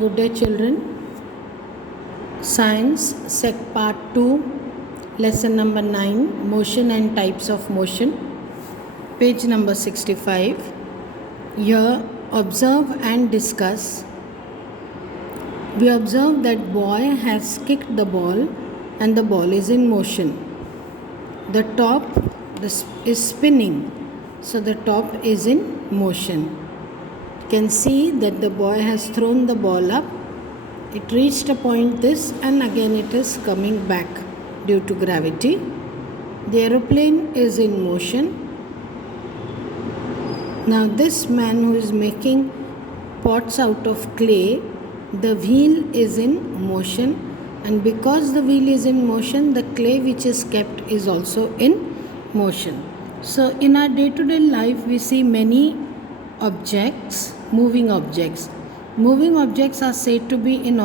Good day, children. Science, Sec Part 2, Lesson number 9, Motion and Types of Motion, page number 65. Here, observe and discuss. We observe that boy has kicked the ball and the ball is in motion. The top is spinning, so the top is in motion. You can see that the boy has thrown the ball up. It reached a point this and again it is coming back due to gravity. The aeroplane is in motion. Now this man who is making pots out of clay, the wheel is in motion, and because the wheel is in motion, the clay which is kept is also in motion. So in our day-to-day life we see many objects, moving objects. Moving objects are said to be in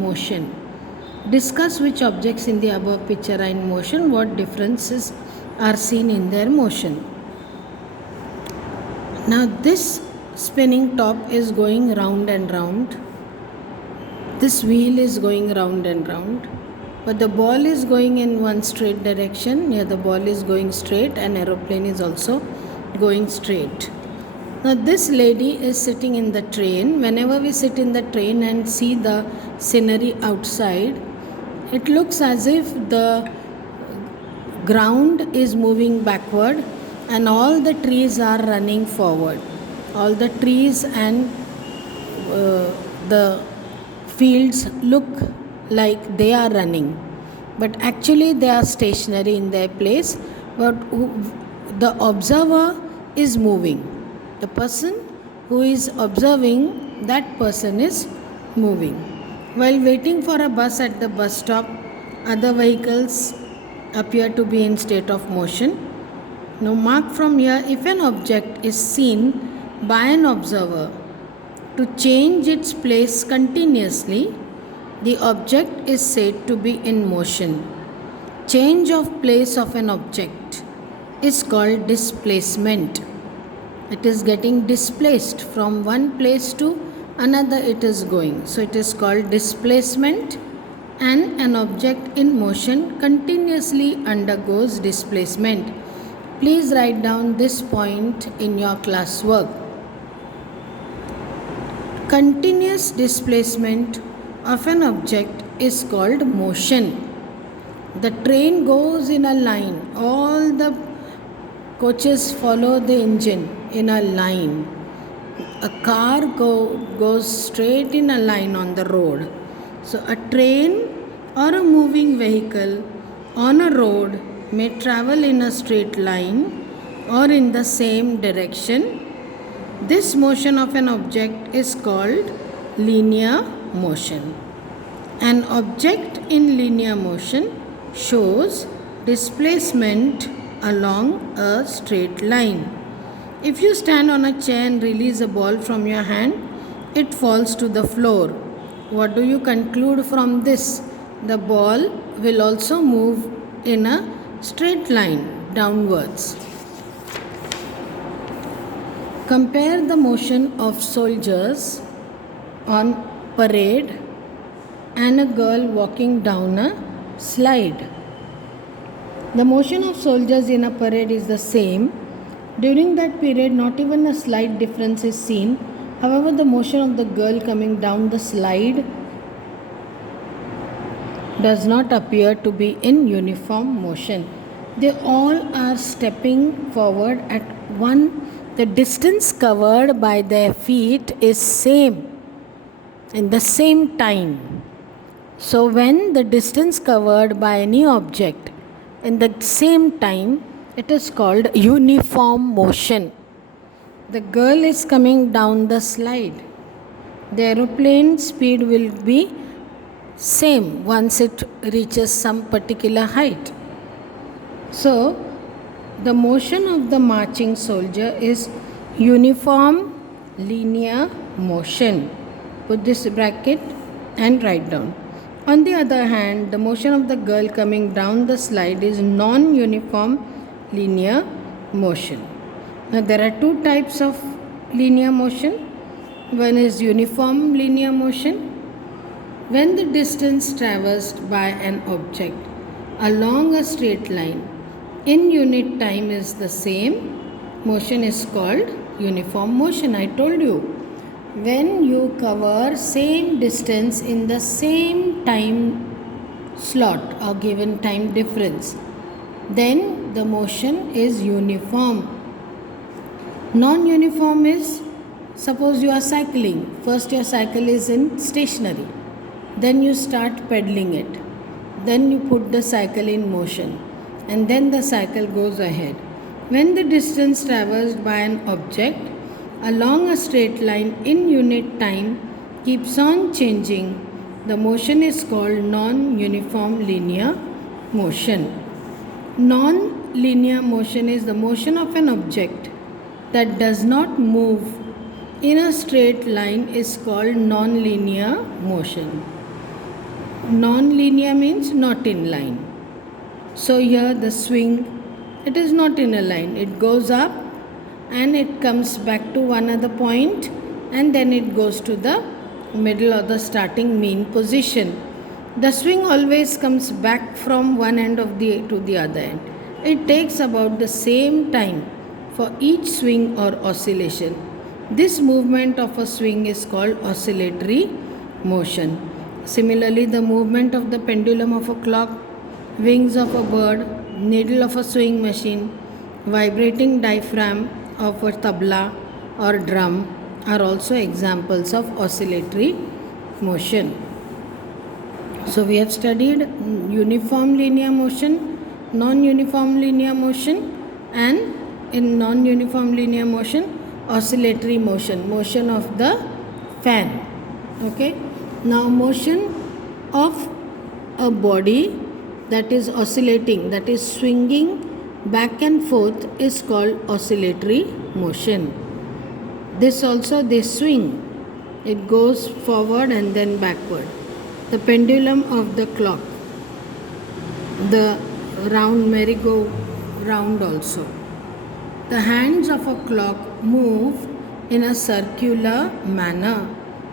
motion. Discuss which objects in the above picture are in motion, what differences are seen in their motion. Now this spinning top is going round and round. This wheel is going round and round. But the ball is going in one straight direction. Here the ball is going straight and aeroplane is also going straight. Now this lady is sitting in the train. Whenever we sit in the train and see the scenery outside, it looks as if the ground is moving backward and all the trees are running forward. All the trees and the fields look like they are running, but actually they are stationary in their place, but the observer is moving. The person who is observing, that person is moving. While waiting for a bus at the bus stop, other vehicles appear to be in state of motion. Now mark from here, if an object is seen by an observer to change its place continuously, the object is said to be in motion. Change of place of an object is called displacement. It is getting displaced from one place to another, it is going. So it is called displacement, and an object in motion continuously undergoes displacement. Please write down this point in your classwork. Continuous displacement of an object is called motion. The train goes in a line. All the coaches follow the engine in a line. A car goes straight in a line on the road. So a train or a moving vehicle on a road may travel in a straight line or in the same direction. This motion of an object is called linear motion. An object in linear motion shows displacement along a straight line. If you stand on a chair and release a ball from your hand, it falls to the floor. What do you conclude from this? The ball will also move in a straight line downwards. Compare the motion of soldiers on parade and a girl walking down a slide. The motion of soldiers in a parade is the same. During that period, not even a slight difference is seen. However, the motion of the girl coming down the slide does not appear to be in uniform motion. They all are stepping forward at one. The distance covered by their feet is same in the same time. So when the distance covered by any object in the same time, it is called uniform motion. The girl is coming down the slide. The aeroplane speed will be same once it reaches some particular height. So the motion of the marching soldier is uniform linear motion. Put this bracket and write down. On the other hand, the motion of the girl coming down the slide is non-uniform linear motion. Now there are two types of linear motion. One is uniform linear motion. When the distance traversed by an object along a straight line in unit time is the same, motion is called uniform motion. I told you, when you cover same distance in the same time slot or given time difference, then the motion is uniform. Non-uniform is, suppose you are cycling. First your cycle is in stationary, then you start pedaling it, then you put the cycle in motion, and then the cycle goes ahead. When the distance traversed by an object along a straight line in unit time keeps on changing, the motion is called non-uniform linear motion. Non-linear motion is the motion of an object that does not move in a straight line is called non-linear motion. Non-linear means not in line. So here the swing, it is not in a line. It goes up and it comes back to one other point, and then it goes to the middle or the starting mean position. The swing always comes back from one end of to the other end. It takes about the same time for each swing or oscillation. This movement of a swing is called oscillatory motion. Similarly, the movement of the pendulum of a clock, wings of a bird, needle of a sewing machine, vibrating diaphragm of a tabla or drum are also examples of oscillatory motion. So we have studied uniform linear motion, non-uniform linear motion, and in non-uniform linear motion, oscillatory motion, motion of the fan. Okay. Now motion of a body that is oscillating, that is swinging back and forth is called oscillatory motion. This also, they swing. It goes forward and then backward. The pendulum of the clock, the round merry-go-round also. The hands of a clock move in a circular manner.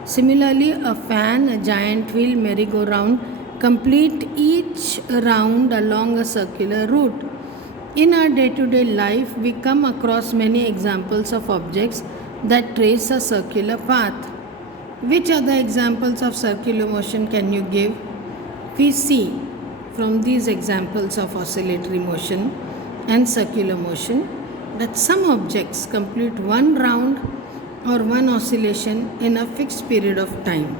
Similarly, a fan, a giant wheel, merry-go-round complete each round along a circular route. In our day-to-day life, we come across many examples of objects that trace a circular path. Which other examples of circular motion can you give? We see from these examples of oscillatory motion and circular motion that some objects complete one round or one oscillation in a fixed period of time.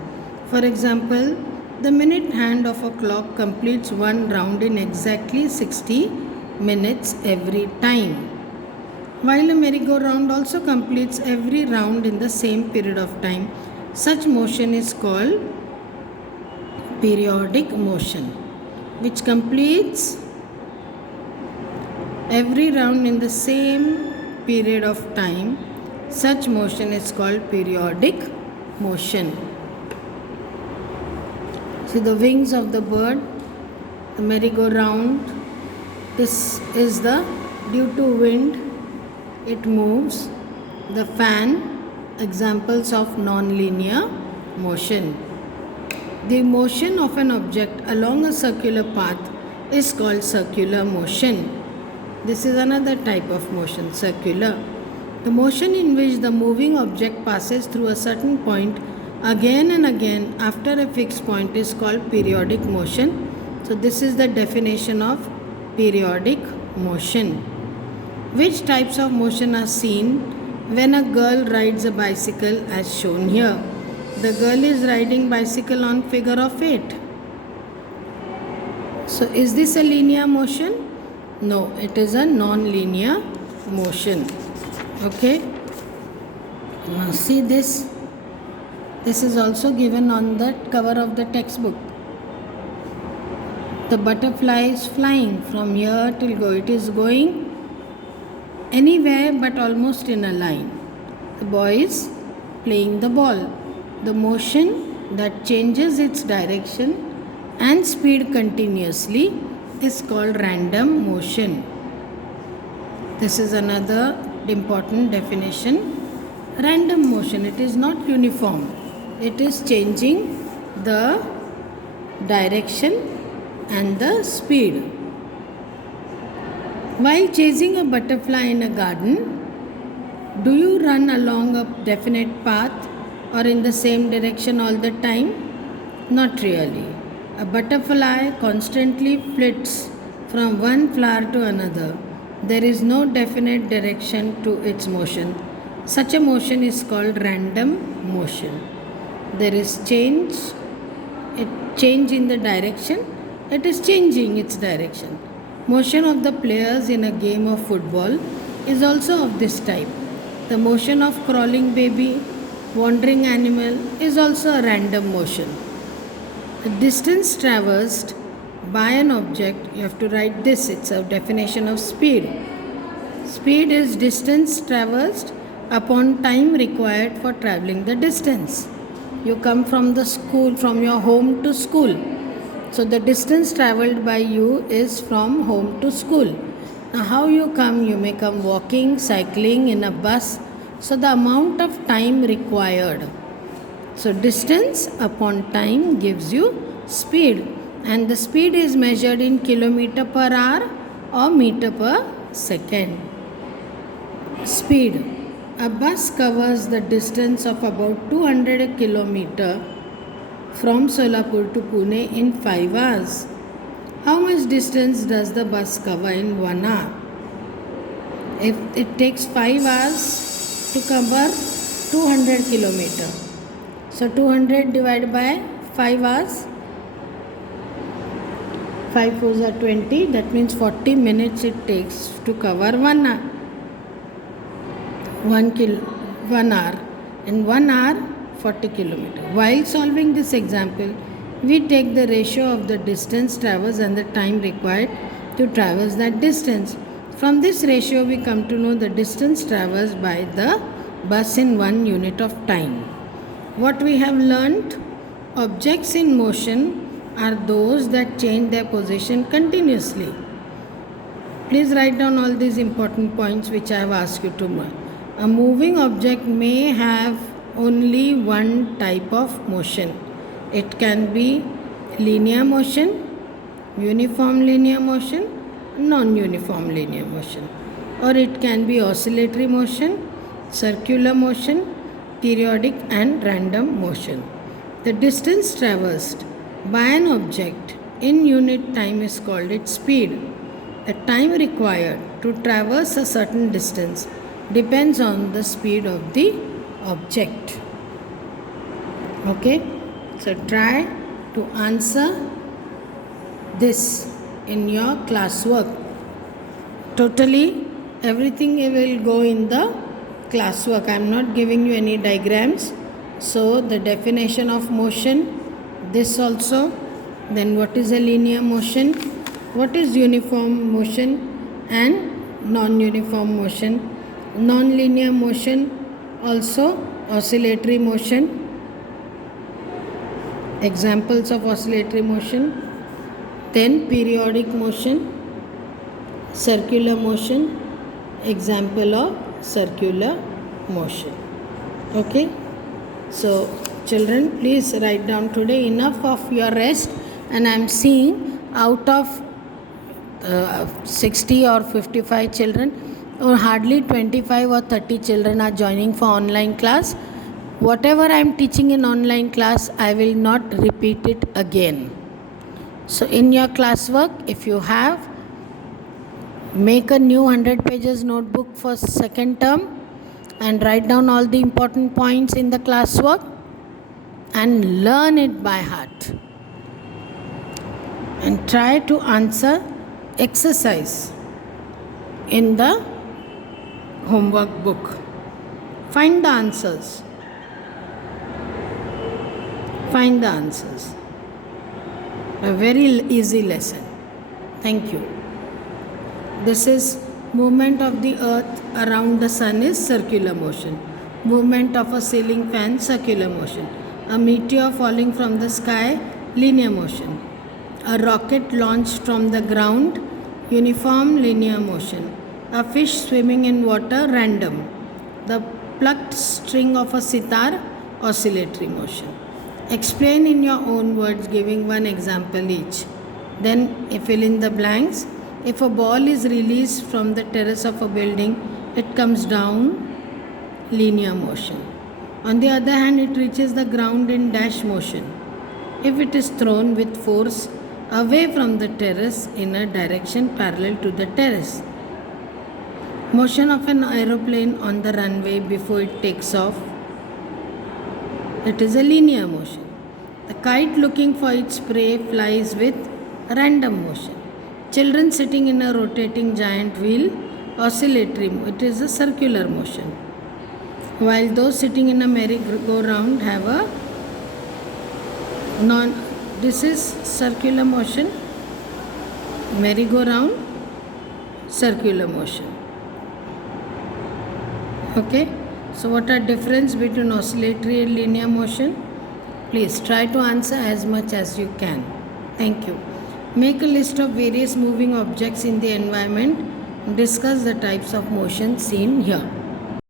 For example, the minute hand of a clock completes one round in exactly 60 minutes every time, while a merry-go-round also completes every round in the same period of time. Such motion is called periodic motion, which completes every round in the same period of time. Such motion is called periodic motion. See the wings of the bird, the merry-go-round, this is the due to wind, it moves. The fan, examples of non-linear motion. The motion of an object along a circular path is called circular motion. This is another type of motion, circular. The motion in which the moving object passes through a certain point again and again after a fixed point is called periodic motion. So this is the definition of periodic motion. Which types of motion are seen when a girl rides a bicycle as shown here? The girl is riding bicycle on figure of 8. So is this a linear motion? No, it is a non-linear motion. Okay. Now see this. This is also given on the cover of the textbook. The butterfly is flying from here till go. It is going anywhere but almost in a line. The boy is playing the ball. The motion that changes its direction and speed continuously is called random motion. This is another important definition. random motion. It is not uniform. It is changing the direction and the speed. While chasing a butterfly in a garden, do you run along a definite path or in the same direction all the time? Not really. A butterfly constantly flits from one flower to another. There is no definite direction to its motion. Such a motion is called random motion. There is change in the direction. It is changing its direction. Motion of the players in a game of football is also of this type. The motion of crawling baby, wandering animal is also a random motion. The distance traversed by an object, you have to write this, it's a definition of speed. Speed is distance traversed upon time required for traveling the distance. You come from the school, from your home to school. So the distance traveled by you is from home to school. Now how you come? You may come walking, cycling, in a bus. So the amount of time required. So distance upon time gives you speed. And the speed is measured in kilometer per hour or meter per second. Speed. A bus covers the distance of about 200 kilometer from Solapur to Pune in 5 hours. How much distance does the bus cover in 1 hour? If it takes 5 hours to cover 200 kilometer. So 200 divided by 5 hours. 5 4s are 20. That means 40 minutes it takes to cover 1 hour. 1 hour. In 1 hour, 40 kilometers. While solving this example, we take the ratio of the distance traversed and the time required to traverse that distance. From this ratio, we come to know the distance traversed by the bus in 1 unit of time. What we have learnt? Objects in motion are those that change their position continuously. Please write down all these important points which I have asked you to learn. A moving object may have only one type of motion. It can be linear motion, uniform linear motion, non-uniform linear motion. Or it can be oscillatory motion, circular motion, periodic and random motion. The distance traversed by an object in unit time is called its speed. The time required to traverse a certain distance depends on the speed of the object. Okay, so try to answer this in your classwork. Totally everything will go in the classwork. I am not giving you any diagrams. So the definition of motion, this also. Then what is a linear motion, what is uniform motion and non-uniform motion. Non-linear motion, also oscillatory motion. Examples of oscillatory motion. Then periodic motion, circular motion. Example of circular motion. Okay. So children, please write down today. Enough of your rest. And I am seeing out of 60 or 55 children, or hardly 25 or 30 children are joining for online class. Whatever I am teaching in online class, I will not repeat it again. So in your classwork, if you have, make a new 100 pages notebook for second term and write down all the important points in the classwork and learn it by heart. And try to answer exercise in the homework book. Find the answers. Find the answers. A very easy lesson. Thank you. This is movement of the earth around the sun is circular motion. Movement of a ceiling fan, circular motion. A meteor falling from the sky, linear motion. A rocket launched from the ground, uniform linear motion. A fish swimming in water, random. The plucked string of a sitar, oscillatory motion. Explain in your own words, giving one example each. Then fill in the blanks. If a ball is released from the terrace of a building, it comes down, linear motion. On the other hand, it reaches the ground in dash motion if it is thrown with force away from the terrace in a direction parallel to the terrace. Motion of an aeroplane on the runway before it takes off, it is a linear motion. The kite looking for its prey flies with random motion. Children sitting in a rotating giant wheel, oscillatory, it is a circular motion. While those sitting in a merry-go-round have a this is circular motion, merry-go-round, circular motion. Okay, so what are difference between oscillatory and linear motion? Please try to answer as much as you can. Thank you. Make a list of various moving objects in the environment. Discuss the types of motion seen here.